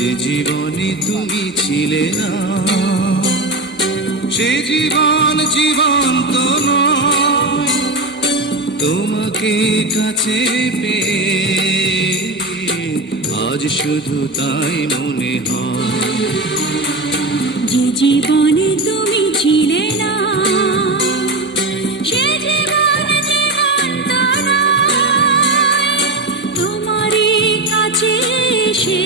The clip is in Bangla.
যে জীবনে তুমি ছিলে না, সে জীবন জীবন্ত নয়। তোমাকে কাছে পেয়ে আজ শুধু তাই মনে হয়। যে জীবনে তুমি ছিলে না, সে জীবন জীবন্ত নয়। তোমারই কাছে এসে